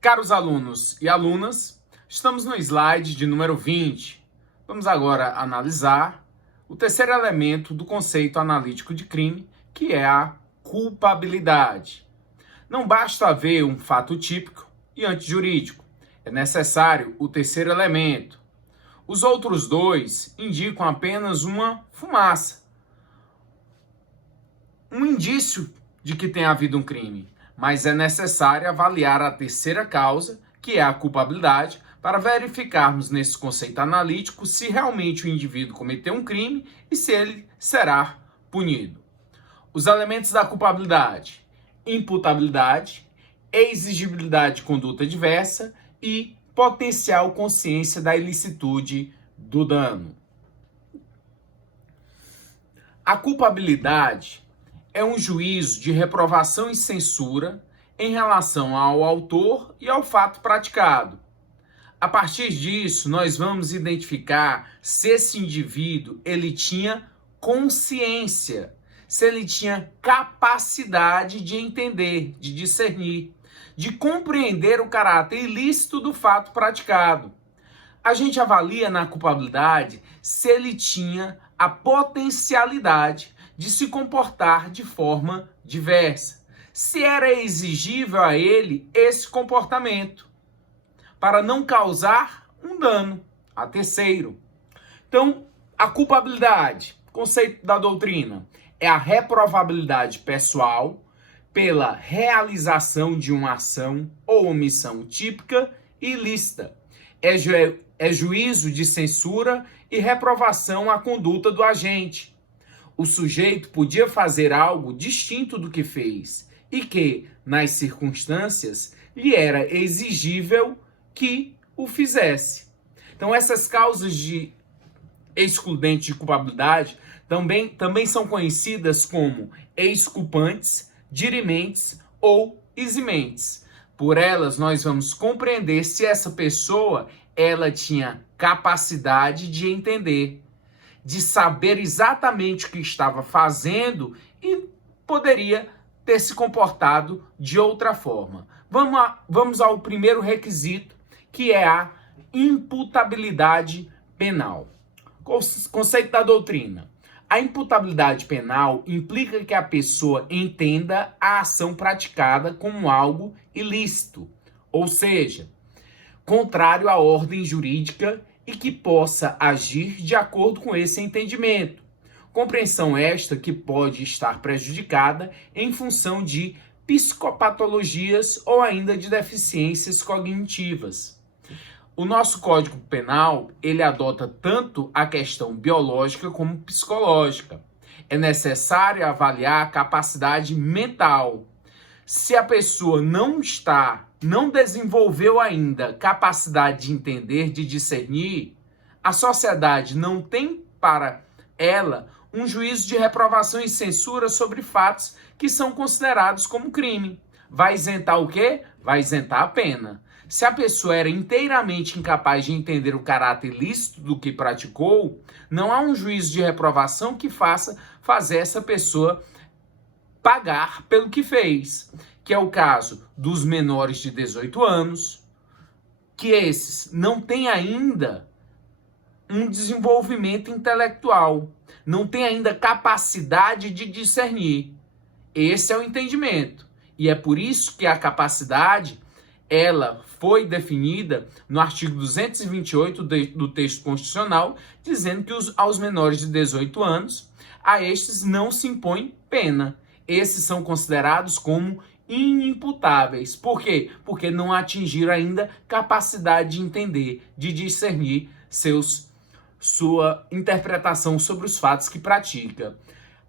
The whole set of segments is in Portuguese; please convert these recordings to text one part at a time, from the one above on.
Caros alunos e alunas, estamos no slide de número 20. Vamos agora analisar o terceiro elemento do conceito analítico de crime, que é a culpabilidade. Não basta haver um fato típico e antijurídico, é necessário o terceiro elemento. Os outros dois indicam apenas uma fumaça, um indício de que tem havido um crime, mas é necessário avaliar a terceira causa, que é a culpabilidade, para verificarmos nesse conceito analítico se realmente o indivíduo cometeu um crime e se ele será punido. Os elementos da culpabilidade: imputabilidade, exigibilidade de conduta diversa e potencial consciência da ilicitude do dano. A culpabilidade é um juízo de reprovação e censura em relação ao autor e ao fato praticado. A partir disso, nós vamos identificar se esse indivíduo ele tinha consciência, se ele tinha capacidade de entender, de discernir, de compreender o caráter ilícito do fato praticado. A gente avalia na culpabilidade se ele tinha a potencialidade de se comportar de forma diversa, se era exigível a ele esse comportamento, para não causar um dano a terceiro. Então, a culpabilidade, conceito da doutrina, é a reprovabilidade pessoal pela realização de uma ação ou omissão típica e ilícita. É juízo de censura e reprovação à conduta do agente. O sujeito podia fazer algo distinto do que fez e que, nas circunstâncias, lhe era exigível que o fizesse. Então, essas causas de excludente de culpabilidade também são conhecidas como exculpantes, dirimentes ou eximentes. Por elas, nós vamos compreender se essa pessoa ela tinha capacidade de entender, de saber exatamente o que estava fazendo e poderia ter se comportado de outra forma. Vamos ao primeiro requisito, que é a imputabilidade penal. Conceito da doutrina. A imputabilidade penal implica que a pessoa entenda a ação praticada como algo ilícito, ou seja, contrário à ordem jurídica e que possa agir de acordo com esse entendimento. Compreensão esta que pode estar prejudicada em função de psicopatologias ou ainda de deficiências cognitivas. O nosso Código Penal, ele adota tanto a questão biológica como psicológica. É necessário avaliar a capacidade mental. Se a pessoa não desenvolveu ainda capacidade de entender, de discernir, a sociedade não tem para ela um juízo de reprovação e censura sobre fatos que são considerados como crime. Vai isentar o quê? Vai isentar a pena. Se a pessoa era inteiramente incapaz de entender o caráter ilícito do que praticou, não há um juízo de reprovação que faça fazer essa pessoa pagar pelo que fez, que é o caso dos menores de 18 anos, que esses não têm ainda um desenvolvimento intelectual, não têm ainda capacidade de discernir. Esse é o entendimento. E é por isso que a capacidade ela foi definida no artigo 228 do texto constitucional, dizendo que aos menores de 18 anos, a estes não se impõe pena. Esses são considerados como inimputáveis. Por quê? Porque não atingiram ainda capacidade de entender, de discernir sua interpretação sobre os fatos que pratica.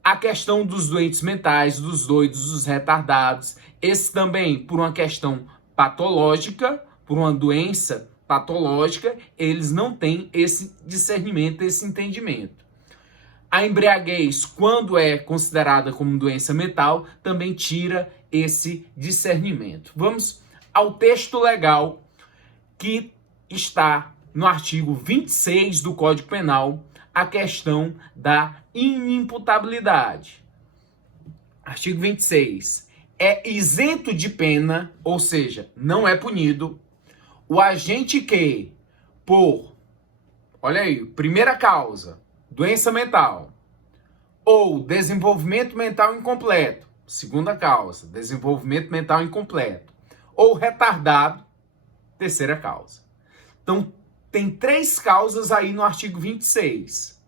A questão dos doentes mentais, dos doidos, dos retardados, esse também, por uma questão patológica, por uma doença patológica, eles não têm esse discernimento, esse entendimento. A embriaguez, quando é considerada como doença mental, também tira esse discernimento. Vamos ao texto legal que está no artigo 26 do Código Penal, a questão da inimputabilidade. Artigo 26. é isento de pena, ou seja, não é punido, o agente que, olha aí, primeira causa, doença mental, ou desenvolvimento mental incompleto, segunda causa, desenvolvimento mental incompleto, ou retardado, terceira causa. Então, tem 3 causas aí no artigo 26,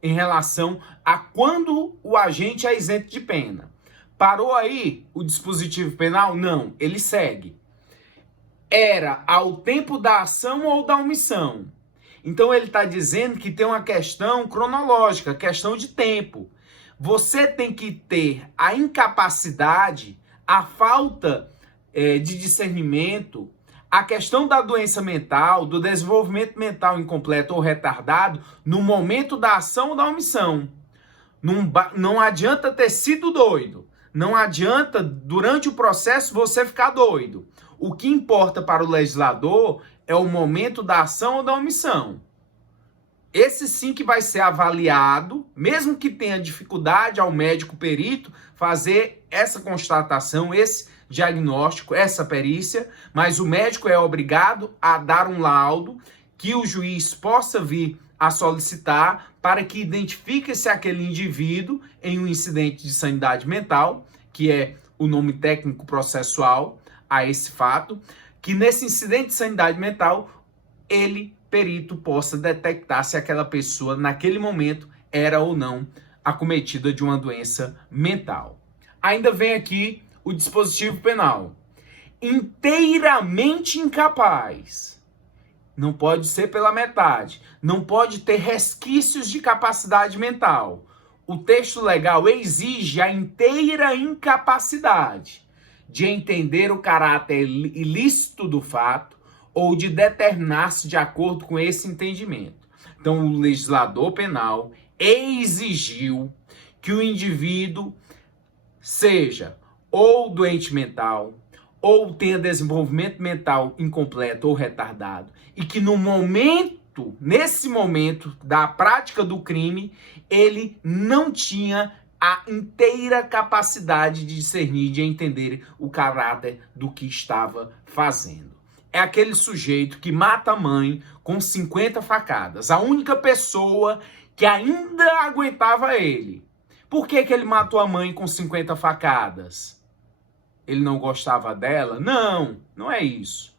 em relação a quando o agente é isento de pena. Parou aí o dispositivo penal? Não, ele segue. Era ao tempo da ação ou da omissão. Então ele está dizendo que tem uma questão cronológica, questão de tempo. Você tem que ter a incapacidade, a falta de discernimento, a questão da doença mental, do desenvolvimento mental incompleto ou retardado, no momento da ação ou da omissão. Não adianta ter sido doido. Não adianta, durante o processo, você ficar doido. O que importa para o legislador é o momento da ação ou da omissão. Esse sim que vai ser avaliado, mesmo que tenha dificuldade ao médico perito fazer essa constatação, esse diagnóstico, essa perícia, mas o médico é obrigado a dar um laudo que o juiz possa vir a solicitar para que identifique se aquele indivíduo em um incidente de sanidade mental, que é o nome técnico processual a esse fato, que nesse incidente de sanidade mental, ele, perito, possa detectar se aquela pessoa, naquele momento, era ou não acometida de uma doença mental. Ainda vem aqui o dispositivo penal. Inteiramente incapaz. Não pode ser pela metade. Não pode ter resquícios de capacidade mental. O texto legal exige a inteira incapacidade de entender o caráter ilícito do fato ou de determinar-se de acordo com esse entendimento. Então, o legislador penal exigiu que o indivíduo seja ou doente mental, ou tenha desenvolvimento mental incompleto ou retardado, e que nesse momento da prática do crime, ele não tinha a inteira capacidade de discernir, de entender o caráter do que estava fazendo. É aquele sujeito que mata a mãe com 50 facadas, a única pessoa que ainda aguentava ele. Por que ele matou a mãe com 50 facadas? Ele não gostava dela? Não, não é isso.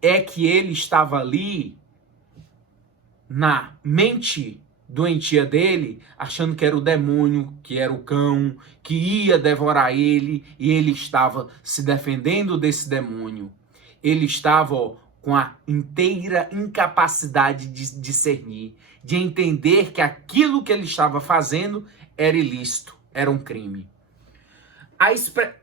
É que ele estava ali na mente doentia dele, achando que era o demônio, que era o cão, que ia devorar ele, e ele estava se defendendo desse demônio. Ele estava com a inteira incapacidade de discernir, de entender que aquilo que ele estava fazendo era ilícito, era um crime.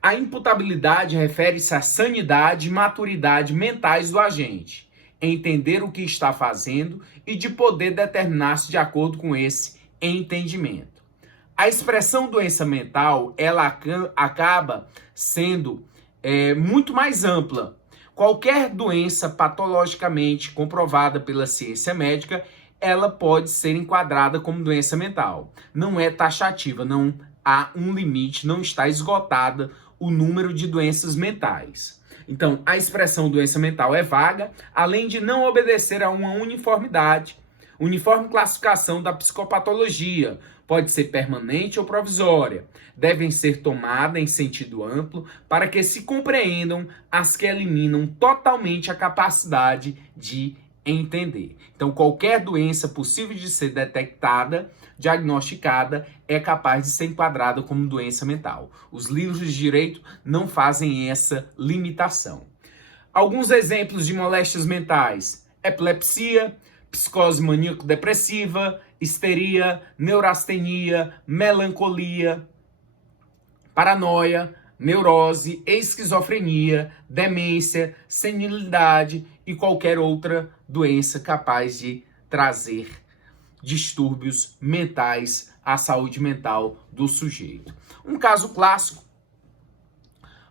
A imputabilidade refere-se à sanidade e maturidade mentais do agente, entender o que está fazendo e de poder determinar-se de acordo com esse entendimento. A expressão doença mental, ela acaba sendo muito mais ampla. Qualquer doença patologicamente comprovada pela ciência médica, ela pode ser enquadrada como doença mental. Não é taxativa, não há um limite, não está esgotada o número de doenças mentais. Então, a expressão doença mental é vaga, além de não obedecer a uma uniforme classificação da psicopatologia, pode ser permanente ou provisória, devem ser tomadas em sentido amplo para que se compreendam as que eliminam totalmente a capacidade de entender. Então, qualquer doença possível de ser detectada, diagnosticada, é capaz de ser enquadrada como doença mental. Os livros de direito não fazem essa limitação. Alguns exemplos de moléstias mentais: epilepsia, psicose maníaco-depressiva, histeria, neurastenia, melancolia, paranoia, neurose, esquizofrenia, demência, senilidade e qualquer outra doença capaz de trazer distúrbios mentais à saúde mental do sujeito. Um caso clássico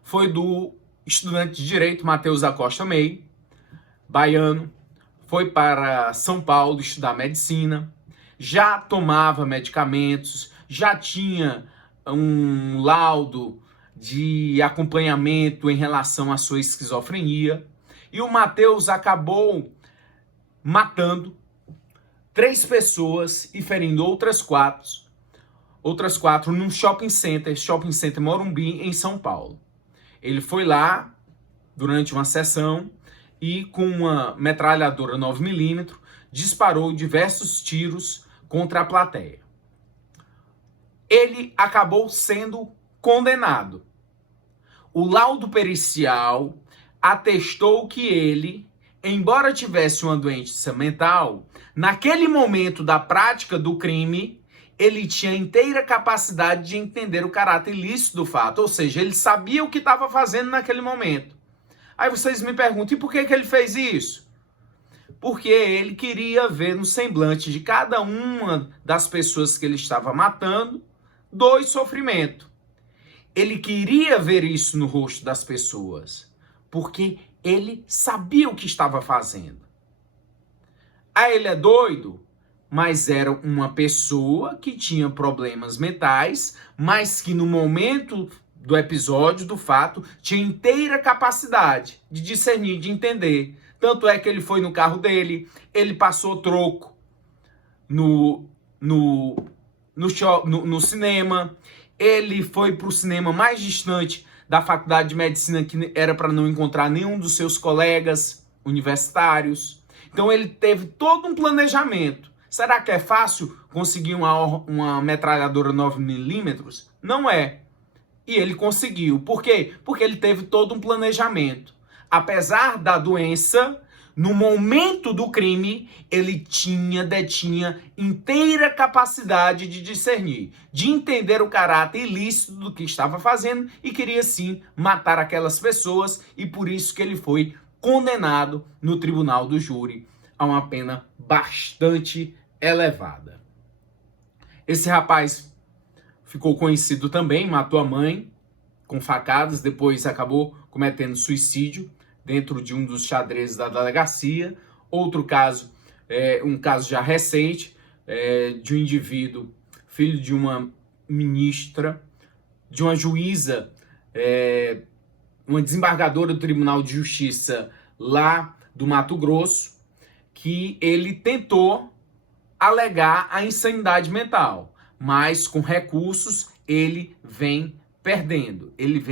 foi do estudante de direito Matheus Acosta May, baiano, foi para São Paulo estudar medicina, já tomava medicamentos, já tinha um laudo de acompanhamento em relação à sua esquizofrenia. E o Matheus acabou matando 3 pessoas e ferindo outras quatro num shopping center Morumbi, em São Paulo. Ele foi lá durante uma sessão e, com uma metralhadora 9mm, disparou diversos tiros contra a plateia. Ele acabou sendo condenado. O laudo pericial atestou que ele, embora tivesse uma doença mental, naquele momento da prática do crime, ele tinha inteira capacidade de entender o caráter ilícito do fato, ou seja, ele sabia o que estava fazendo naquele momento. Aí vocês me perguntam, e por que ele fez isso? Porque ele queria ver no semblante de cada uma das pessoas que ele estava matando dor e sofrimento. Ele queria ver isso no rosto das pessoas, porque ele sabia o que estava fazendo. Ah, ele é doido? Mas era uma pessoa que tinha problemas mentais, mas que no momento do episódio, do fato, tinha inteira capacidade de discernir, de entender. Tanto é que ele foi no carro dele, ele passou troco no cinema, ele foi para o cinema mais distante da faculdade de medicina, que era para não encontrar nenhum dos seus colegas universitários. Então ele teve todo um planejamento. Será que é fácil conseguir uma metralhadora 9mm? Não é. E ele conseguiu. Por quê? Porque ele teve todo um planejamento. Apesar da doença, no momento do crime, ele detinha inteira capacidade de discernir, de entender o caráter ilícito do que estava fazendo e queria sim matar aquelas pessoas, e por isso que ele foi condenado no tribunal do júri a uma pena bastante elevada. Esse rapaz ficou conhecido também, matou a mãe com facadas, depois acabou cometendo suicídio dentro de um dos xadrezes da delegacia. Outro caso, um caso já recente, de um indivíduo, filho de uma ministra, de uma juíza, uma desembargadora do Tribunal de Justiça lá do Mato Grosso, que ele tentou alegar a insanidade mental, mas com recursos ele vem perdendo, ele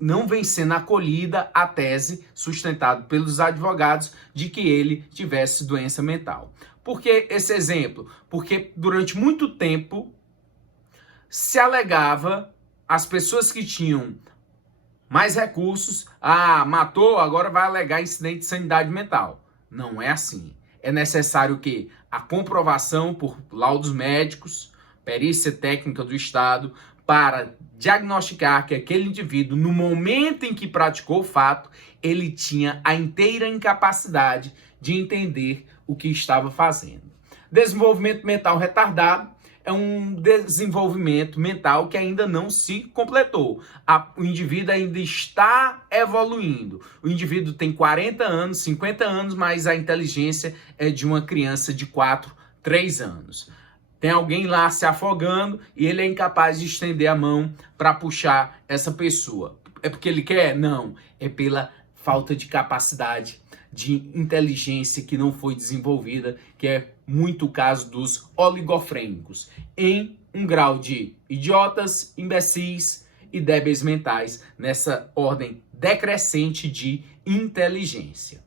não vem sendo acolhida a tese sustentada pelos advogados de que ele tivesse doença mental. Por que esse exemplo? Porque durante muito tempo se alegava as pessoas que tinham mais recursos, matou, agora vai alegar incidente de sanidade mental. Não é assim. É necessário que a comprovação por laudos médicos, perícia técnica do Estado, para diagnosticar que aquele indivíduo, no momento em que praticou o fato, ele tinha a inteira incapacidade de entender o que estava fazendo. Desenvolvimento mental retardado é um desenvolvimento mental que ainda não se completou. O indivíduo ainda está evoluindo. O indivíduo tem 40 anos, 50 anos, mas a inteligência é de uma criança de 4, 3 anos. Tem alguém lá se afogando e ele é incapaz de estender a mão para puxar essa pessoa. É porque ele quer? Não. É pela falta de capacidade de inteligência que não foi desenvolvida, que é muito o caso dos oligofrênicos, em um grau de idiotas, imbecis e débeis mentais, nessa ordem decrescente de inteligência.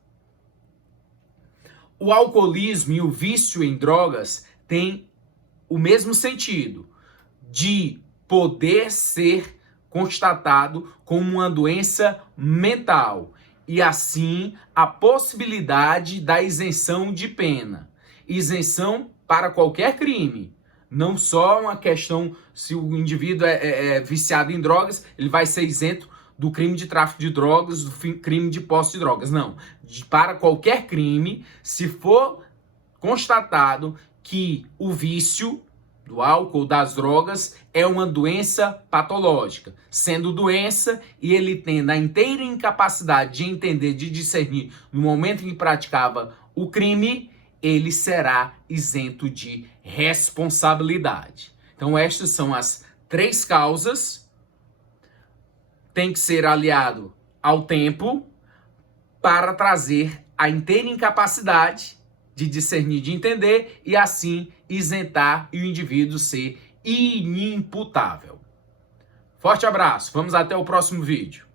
O alcoolismo e o vício em drogas têm o mesmo sentido, de poder ser constatado como uma doença mental, e assim a possibilidade da isenção de pena. Isenção para qualquer crime, não só uma questão se o indivíduo é viciado em drogas, ele vai ser isento do crime de tráfico de drogas, do crime de posse de drogas. Não, para qualquer crime, se for constatado que o vício do álcool, das drogas, é uma doença patológica. Sendo doença e ele tendo a inteira incapacidade de entender, de discernir no momento em que praticava o crime, ele será isento de responsabilidade. Então estas são as 3 causas tem que ser aliado ao tempo para trazer a inteira incapacidade de discernir, de entender e assim isentar e o indivíduo ser inimputável. Forte abraço, vamos até o próximo vídeo.